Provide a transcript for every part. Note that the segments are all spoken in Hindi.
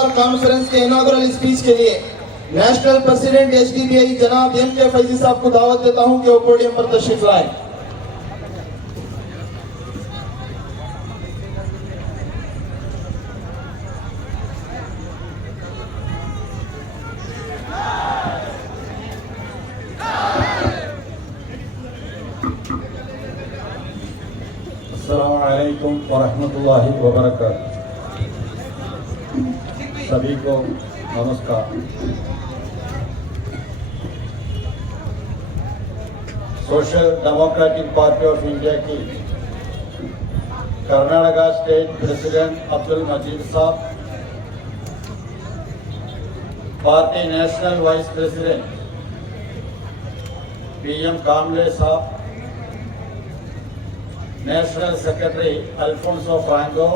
सलाहकार कॉन्फ्रेंस के इनॉग्रल स्पीच के लिए नेशनल प्रेसिडेंट HDBI जनाब MK फैजी साहब को दावत देता हूं कि वो पोडियम पर तशरीफ लाएं। अस्सलामुअलैकुम वरहमतुल्लाहि वबरकातुहू। सभी को नमस्कार। Social democratic party of India की कर्नाटका स्टेट प्रेसिडेंट अब्दुल मजीद साहब, party national vice president PM कामले साहब, national secretary Alfonso Franco,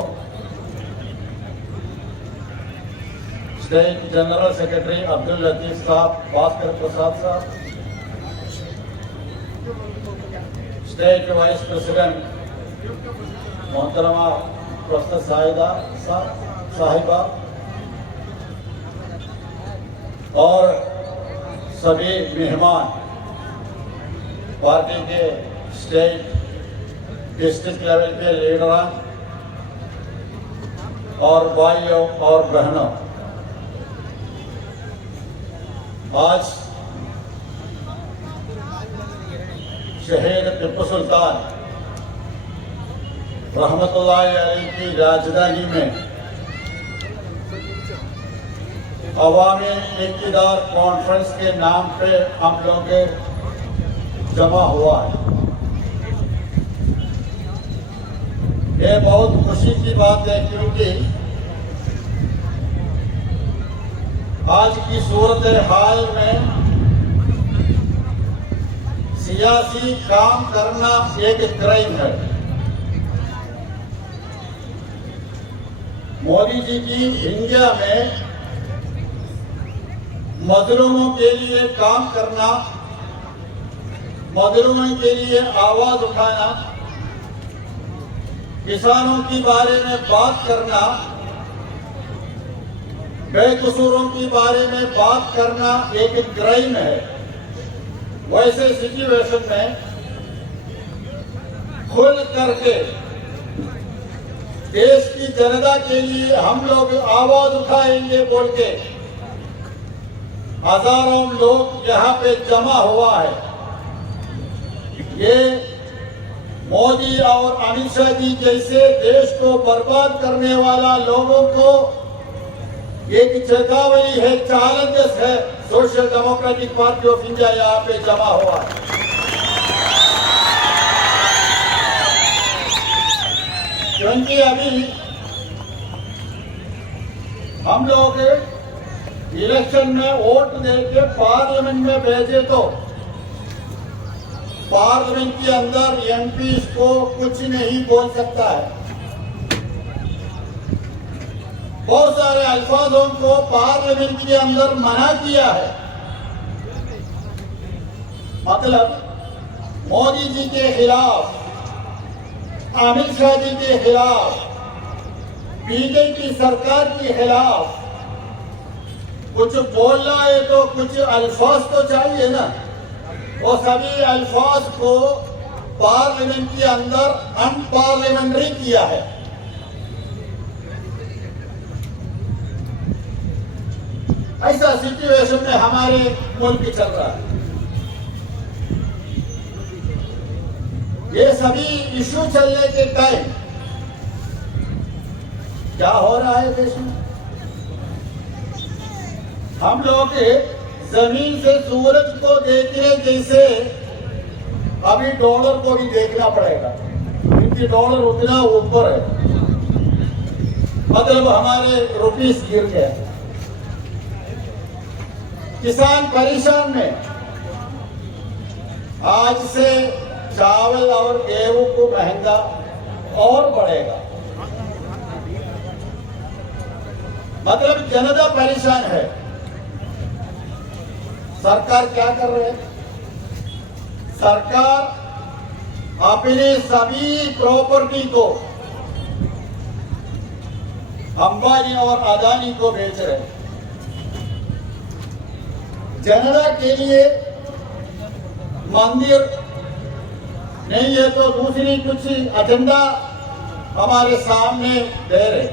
state general secretary Abdul Latif साहब, भास्कर प्रसाद साहब, स्टेट वाइस प्रेसिडेंट मोहतरमा प्रोफेसर साहिदा साहिबा और सभी मेहमान, पार्टी के स्टेट डिस्ट्रिक्ट लेवल के लीडर और भाइयों और बहनों, आज शहीद टिप्पू सुल्तान रहमतुल्लाह अलैह की राजधानी में अवामी इक़्तिदार कॉन्फ्रेंस के नाम पे हम लोग जमा हुआ है। ये बहुत खुशी की बात है क्योंकि आज की सूरत हाल में सियासी काम करना एक क्राइम है। मोदी जी की इंडिया में मजलूमों के लिए काम करना, मजलूमों के लिए आवाज उठाना, किसानों के बारे में बात करना, बेकसूरों के बारे में बात करना एक क्राइम है। वैसे सिचुएशन में खुल करके देश की जनता के लिए हम लोग आवाज उठाएंगे बोल के हजारों लोग यहाँ पे जमा हुआ है। ये मोदी और अमित शाह जी जैसे देश को बर्बाद करने वाला लोगों को एक चेतावनी है, चैलेंजेस है। Social democratic party of India यहाँ पे जमा हुआ है। क्योंकि अभी हम लोग इलेक्शन में वोट देके पार्लियामेंट में भेजे तो पार्लियामेंट के अंदर MP को कुछ नहीं बोल सकता है। बहुत सारे अल्फाजों को पार्लियामेंट के अंदर मना किया है। मतलब मोदी जी के खिलाफ, अमित शाह जी के खिलाफ, BJP सरकार के खिलाफ कुछ बोलना है तो कुछ अल्फाज तो चाहिए ना। वो सभी अल्फाज को पार्लियामेंट के अंदर अनपार्लियामेंट्री किया है। ऐसा सिचुएशन में हमारे मुल्क चल रहा है। ये सभी इशू चलने के टाइम क्या हो रहा है देश में? हम लोग जमीन से सूरज को देखने जैसे अभी डॉलर को भी देखना पड़ेगा, क्योंकि डॉलर उतना ऊपर है। मतलब हमारे रुपीस गिर गए, किसान परेशान में। आज से चावल और गेहूं को महंगा और बढ़ेगा। मतलब जनता परेशान है। सरकार क्या कर रहे है? सरकार अपने सभी प्रॉपर्टी को अंबानी और अदानी को बेच रहे हैं। जनता के लिए मंदिर नहीं है तो दूसरी कुछ एजेंडा हमारे सामने दे रहे।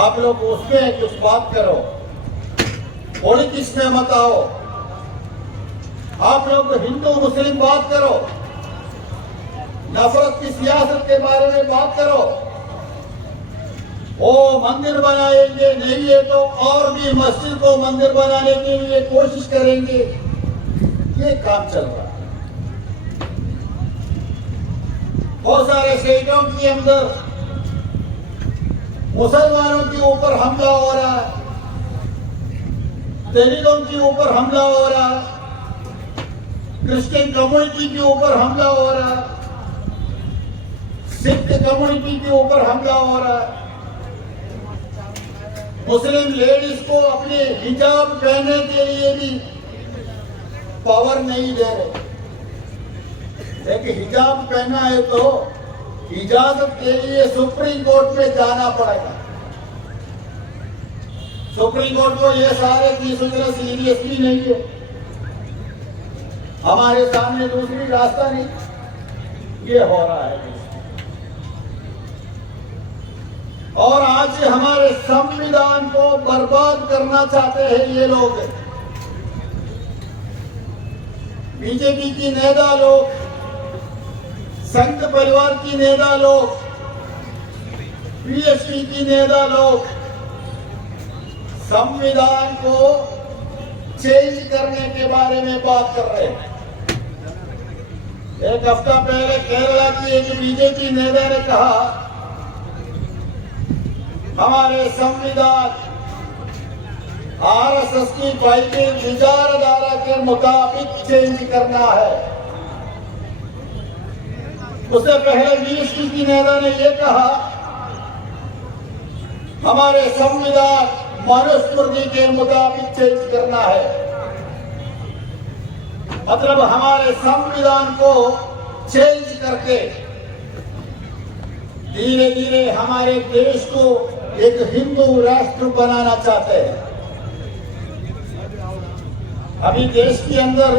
आप लोग उसमें कुछ बात करो, पॉलिटिक्स में मत आओ। आप लोग हिंदू मुस्लिम बात करो, नफरत की सियासत के बारे में बात करो। वो मंदिर बनाएंगे, नहीं है तो और भी मस्जिद को मंदिर बनाने के लिए कोशिश करेंगे। ये काम चल रहा है। बहुत सारे स्टेटों के अंदर मुसलमानों के ऊपर हमला हो रहा है, दलितों के ऊपर हमला हो रहा है, क्रिश्चियन कम्युनिटी के ऊपर हमला हो रहा है, सिख कम्युनिटी के ऊपर हमला हो रहा है। मुस्लिम लेडीज को अपने हिजाब पहनने के लिए भी पावर नहीं दे रहे। लेकिन हिजाब पहना है तो इजाजत के लिए सुप्रीम कोर्ट में जाना पड़ेगा। सुप्रीम कोर्ट को ये सारे चीज उतना सीरियसली नहीं है। हमारे सामने दूसरी रास्ता नहीं, ये हो रहा है। और आज हमारे संविधान को बर्बाद करना चाहते हैं ये लोग। बीजेपी की नेता लोग, संघ परिवार की नेता लोग, बीएसपी की नेता लोग संविधान को चेंज करने के बारे में बात कर रहे हैं। एक हफ्ता पहले केरला की एक बीजेपी नेता ने कहा हमारे संविधान आरएसएस की बाइबिल विचारधारा के मुताबिक चेंज करना है। उससे पहले बीएसपी की नेता ने यह कहा हमारे संविधान मनुस्मृति के मुताबिक चेंज करना है। मतलब हमारे संविधान को चेंज करके धीरे धीरे हमारे देश को एक हिंदू राष्ट्र बनाना चाहते हैं। अभी देश के अंदर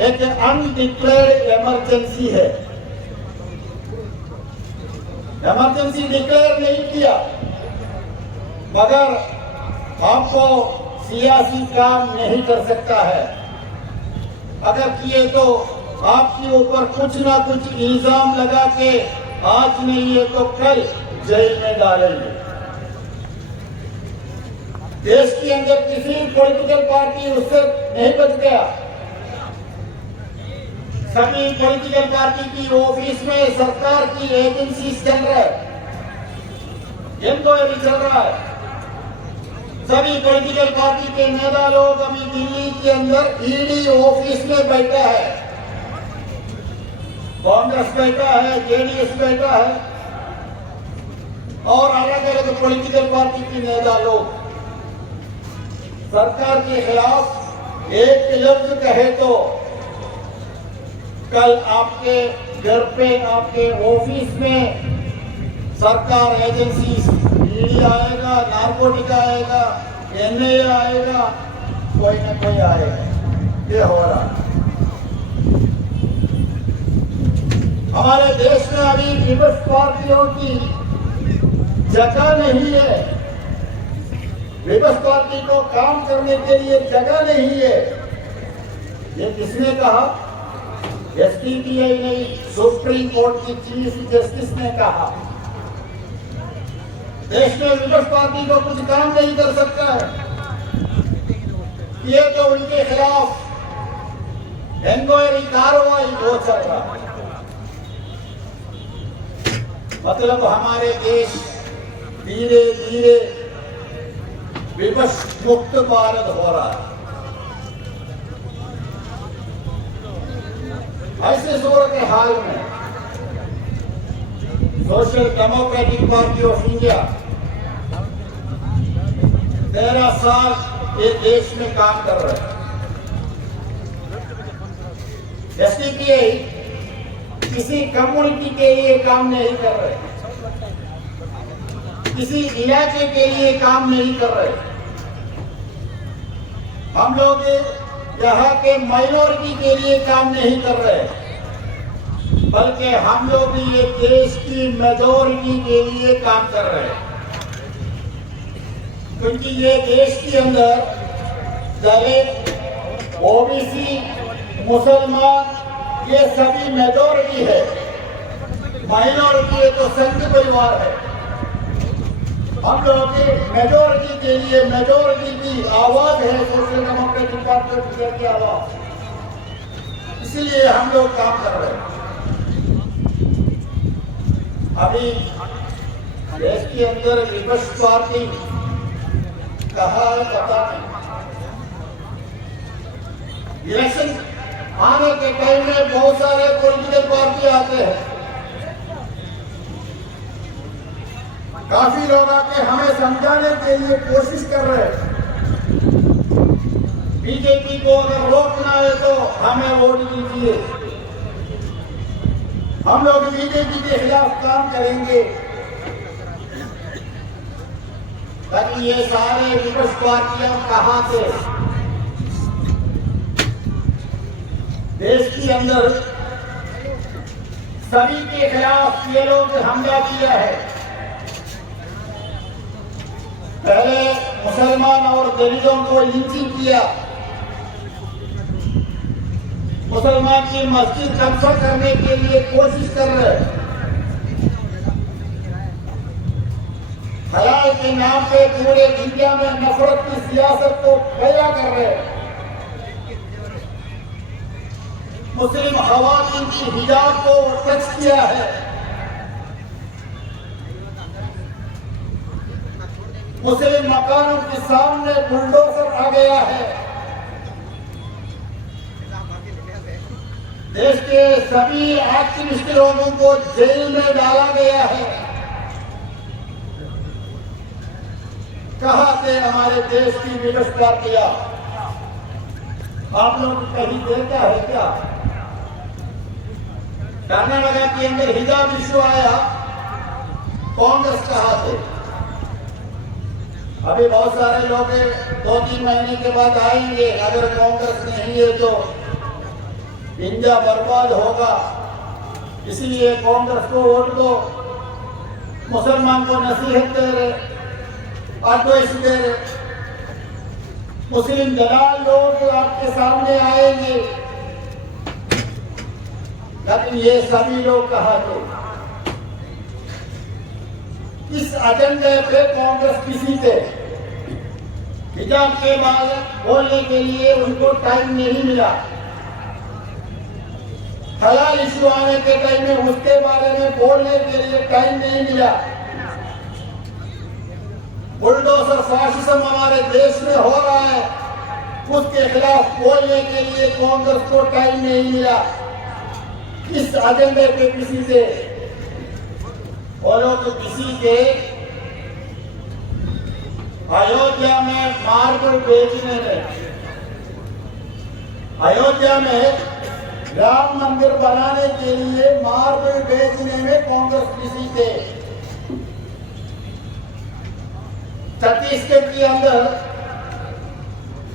एक अनडिक्लेयर्ड इमरजेंसी है। इमरजेंसी डिक्लेयर नहीं किया, मगर आपको सियासी काम नहीं कर सकता है। अगर किए तो आपके ऊपर कुछ ना कुछ इल्जाम लगा के आज नहीं है तो कल जेल में डालेंगे। देश के अंदर किसी पॉलिटिकल पार्टी उससे नहीं बच गया। सभी पॉलिटिकल पार्टी की ऑफिस में सरकार की एजेंसी चल रहा है, इंक्वायरी चल रहा है। सभी पॉलिटिकल पार्टी के नेता लोग अभी दिल्ली के अंदर ईडी ऑफिस में बैठा है। कांग्रेस बैठा है, जेडीएस बैठा है और अलग अलग पॉलिटिकल पार्टी के नेता लोग सरकार के खिलाफ एक लफ्ज कहे तो कल आपके घर पे, आपके ऑफिस में सरकार एजेंसी ईडी आएगा, नार्कोटिक आएगा, एनआईए आएगा, कोई ना कोई आएगा। ये हो रहा है। हमारे देश में अभी विपक्ष पार्टियों की जगह नहीं है। विपक्ष पार्टी को काम करने के लिए जगह नहीं है। ये किसने कहा? एसटीपीआई नहीं, सुप्रीम कोर्ट की चीफ जस्टिस ने कहा देश में विपक्ष पार्टी को कुछ काम नहीं कर सकता है। ये तो उनके खिलाफ इंक्वायरी कार्रवाई हो चल रहा है। मतलब हमारे देश धीरे धीरे विपक्ष मुक्त भारत हो रहा है। ऐसे सूरत हाल में social democratic party of India 13 साल ये देश में काम कर रहे हैं। एसडीपीआई किसी कम्युनिटी के लिए काम नहीं कर रहे। किसी इलाके के लिए काम नहीं कर रहे। हम लोग यहाँ के माइनॉरिटी के लिए काम नहीं कर रहे, बल्कि हम लोग ये देश की मेजॉरिटी के लिए काम कर रहे हैं। क्योंकि ये देश के अंदर दलित, ओबीसी, मुसलमान ये सभी मेजॉरिटी है। माइनॉरिटी है तो संघ परिवार है। हम लोगों की मेजॉरिटी के लिए मेजॉरिटी की आवाज है social democratic party of India की आवाज, इसलिए हम लोग काम कर रहे हैं। अभी देश के अंदर विपक्ष पार्टी कहा है पता नहीं, इलेक्शन आने के टाइम में बहुत सारे पॉलिटिकल पार्टी आते हैं, काफी लोग आके हमें समझाने के लिए कोशिश कर रहे हैं। बीजेपी को अगर रोकना है तो हमें वोट दीजिए, हम लोग बीजेपी के खिलाफ काम करेंगे, ताकि ये सारे विपक्ष पार्टियां कहां से देश के अंदर सभी के खिलाफ ये लोग हमला किया है। पहले मुसलमान और दलितों को लिंचिंग किया, मुसलमान की मस्जिद कब्जा करने के लिए कोशिश कर रहे हैं, हलाल के नाम पे पूरे इंडिया में नफरत की सियासत को फैला कर रहे हैं। मुस्लिम खवातीन की हिजाब को टच किया है, मुस्लिम मकानों के सामने बुलडोजर आ गया है, देश के सभी एक्टिविस्ट लोगों को जेल में डाला गया है। कहां थे हमारे देश की विपक्ष पार्टियां? आप लोग कहीं देखा है क्या? कर्नाटका के अंदर हिजाब इश्यू आया, कांग्रेस कहां थे? अभी बहुत सारे लोग 2-3 महीने के बाद आएंगे, अगर कांग्रेस नहीं है तो इंडिया बर्बाद होगा, इसलिए कांग्रेस को वोट दो। मुसलमान को नसीहत दे रहे, एडवाइस दे रहे, मुस्लिम दलाल लोग आपके सामने आएंगे, लेकिन ये सभी लोग कहां थे? इस एजेंडे पे कांग्रेस किसी थे, हिजाब के बाद बोलने के लिए उनको टाइम नहीं मिला, हलाल इश्यू आने के टाइम में उसके बारे में बोलने के लिए टाइम नहीं मिला, बुलडोजर फासिज्म हमारे देश में हो रहा है, उसके खिलाफ बोलने के लिए कांग्रेस को टाइम नहीं मिला। इस एजेंडे पे किसी से वो लोग किसी के अयोध्या में मार्बल बेचने में, अयोध्या में राम मंदिर बनाने के लिए मार्बल बेचने में कांग्रेस किसी थे। छत्तीसगढ़ के अंदर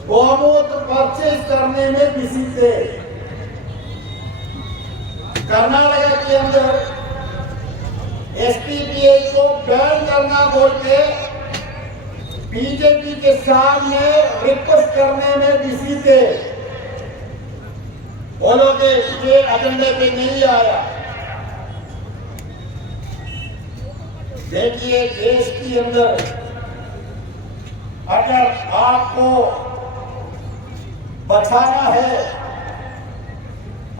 गौमूत्र परचेज करने में बिजी थे। कर्नाटका के अंदर एसपीपीआई को बैन करना बोल के बीजेपी के सामने रिक्वेस्ट करने में बिजी थे, वो लोग ये एजेंडे पे नहीं आया। देखिए देश के अंदर अगर आपको बचाना है,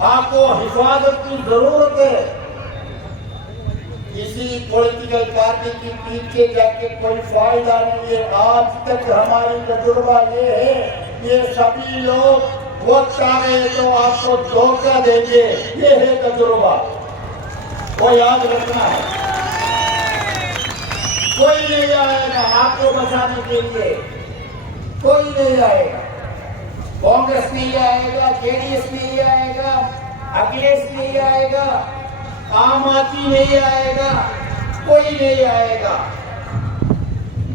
आपको हिफाजत की जरूरत है, किसी पॉलिटिकल पार्टी के पीछे जाके कोई फायदा नहीं है। आज तक हमारी तजुर्बा ये है, ये सभी लोग वक्त आ गए तो आपको धोखा देंगे, ये है तजुर्बा, वो याद रखना है। कोई नहीं आएगा आपको बचाने के लिए, कोई नहीं आएगा, कांग्रेस नहीं आएगा, जेडीएस नहीं आएगा, अखिलेश नहीं आएगा, आम आदमी नहीं आएगा, कोई नहीं आएगा।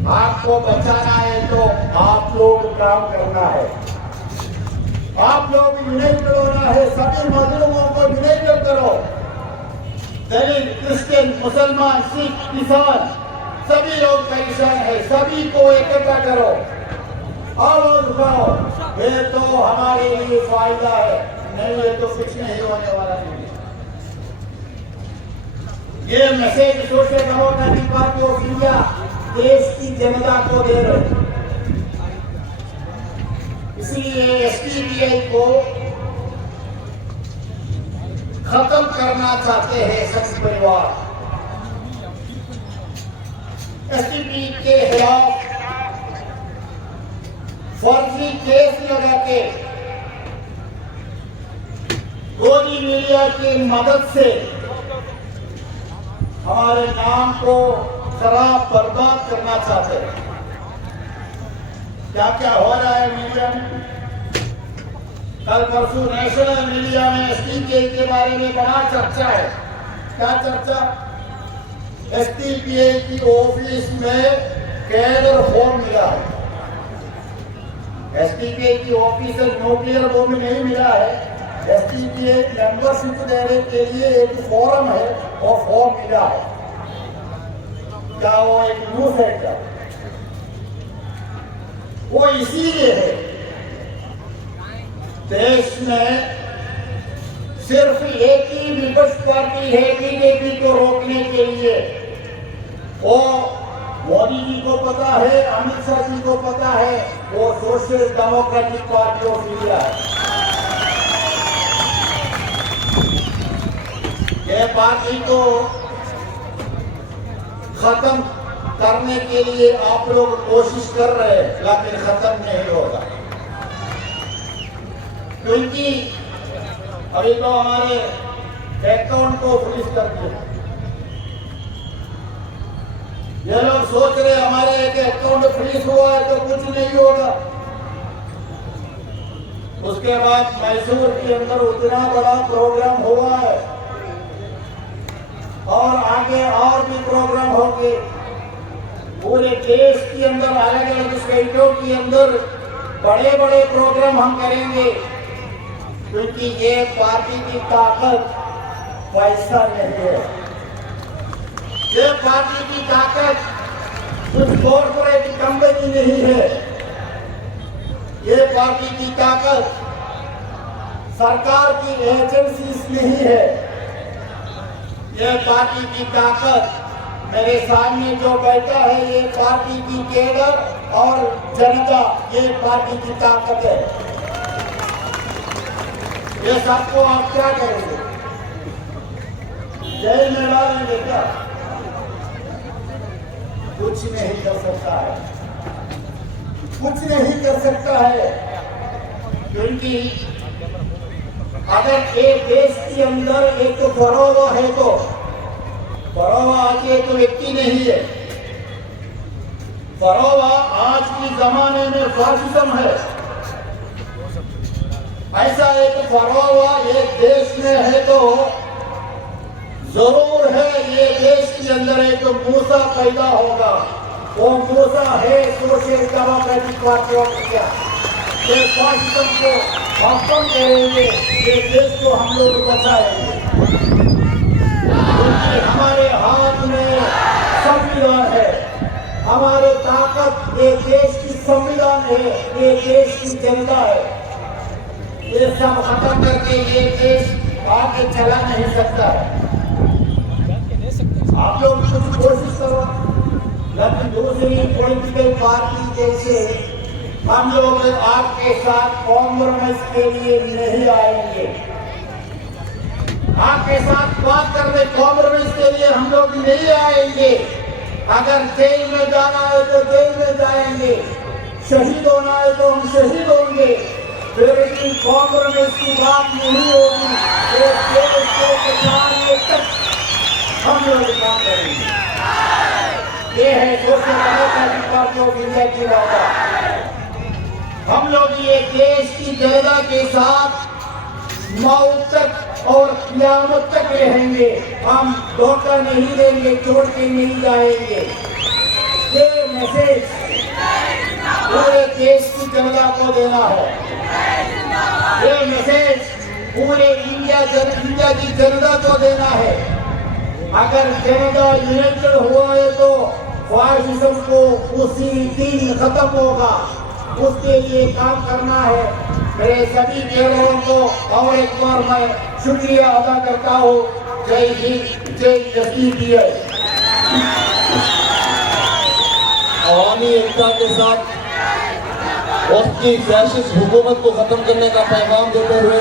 आपको बचाना है तो आप लोग काम करना है, आप लोग यूनाइटेड होना है, सभी मजलूमों को यूनाइटेड करो। दलित, क्रिश्चियन, मुसलमान, सिख, किसान सभी लोग परेशान है, सभी को इकट्ठा करो, आवाज उठाओ। ये तो हमारे लिए फायदा है, नहीं ये तो कुछ नहीं होने वाला नहीं। ये message social democratic party of India देश की जनता को दे रहे, इसलिए एसटीबीआई को खत्म करना चाहते हैं संघ परिवार। एसटीबी के खिलाफ फर्जी केस लगा के गोदी मीडिया की मदद से हमारे नाम को खराब बर्बाद करना चाहते हैं। क्या क्या हो रहा है मीडिया में? कल परसों नेशनल मीडिया में एसटीपीआई के बारे में बड़ा चर्चा है। क्या चर्चा? एसटीपीआई की ऑफिस में कैडर फॉर्म मिला है। एसटीपीआई की ऑफिस से न्यूक्लियर बॉम्ब नहीं मिला है, एसटीपीआई मेंबरशिप देने के लिए एक फॉर्म है और फॉर्म मिला है। क्या वो एक न्यूज है क्या? वो इसीलिए है देश में सिर्फ एक ही विपक्ष पार्टी है बीजेपी को रोकने के लिए। वो मोदी जी को पता है, अमित शाह जी को पता है, वो social democratic party of India है। ये पार्टी को खत्म करने के लिए आप लोग कोशिश कर रहे हैं, लेकिन खत्म नहीं होगा, क्योंकि अभी तो हमारे अकाउंट को फ्रीज कर दिया। ये लोग सोच रहे हमारे एक अकाउंट फ्रीज हुआ है तो कुछ नहीं होगा। उसके बाद मैसूर के अंदर उतना बड़ा प्रोग्राम हुआ है और आगे और भी प्रोग्राम होंगे। पूरे देश के अंदर अलग अलग स्टेटों के अंदर बड़े बड़े प्रोग्राम हम करेंगे, क्योंकि ये पार्टी की ताकत पैसा नहीं है। ये पार्टी की ताकत कुछ कॉर्पोरेट कंपनी नहीं है। ये पार्टी की ताकत सरकार की एजेंसीज नहीं है। ये पार्टी की ताकत मेरे सामने जो बैठा है, ये पार्टी की केडर और जनता, ये पार्टी की ताकत है। ये सबको आप क्या करेंगे? जेल में डालेंगे क्या? कुछ नहीं कर सकता है, कुछ नहीं कर सकता है, क्योंकि अगर एक देश के अंदर एक तो फरोवा है, तो फरोवा आज एक व्यक्ति नहीं है। फरोवा आज के जमाने में फासिज्म है। ऐसा एक फरोवा एक देश में है तो जरूर है ये देश के अंदर एक मूसा पैदा होगा। वो मूसा है social democratic party of India. ये फासिज्म को खत्म करेंगे, ये देश को हम लोग बचाएंगे, क्योंकि हमारे हाथ में संविधान है। हमारे ताकत ये देश की संविधान है, ये देश की जनता है। ये सब खत्म करके ये देश आगे चला नहीं सकता है। आप लोग कुछ कोशिश करो, लेकिन दूसरी पॉलिटिकल पार्टी जैसे हम लोग आपके साथ कॉम्प्रोमाइज के लिए नहीं आएंगे। आपके साथ बात करने कॉम्प्रोमाइज के लिए हम लोग नहीं आएंगे। अगर जेल में जाना है तो जेल में जाएंगे, शहीद होना है तो हम शहीद होंगे, फिर भी कॉम्प्रोमाइज की बात नहीं होगी। तो देश को बचाने तक हम लोग काम करेंगे। ये है social democratic party of India की वादा। हम लोग ये देश की जनता के साथ मौत तक और क़यामत तक रहेंगे। हम धोखा नहीं देंगे, छोड़ के नहीं जाएंगे। ये मैसेज पूरे देश की जनता को देना है। ये मैसेज पूरे इंडिया की जनता को देना है। अगर जनता यूनाइटेड हुआ है तो फासिज्म को उसी दिन खत्म होगा। उसके लिए काम करना है। मेरे सभी प्यारों को और एक बार मैं शुक्रिया अदा करता हूँ। जय हिंद, जय एसडीपीआई। अवामी एकता के साथ वक्त की फैसिस्ट हुकूमत को खत्म करने का पैगाम देते हुए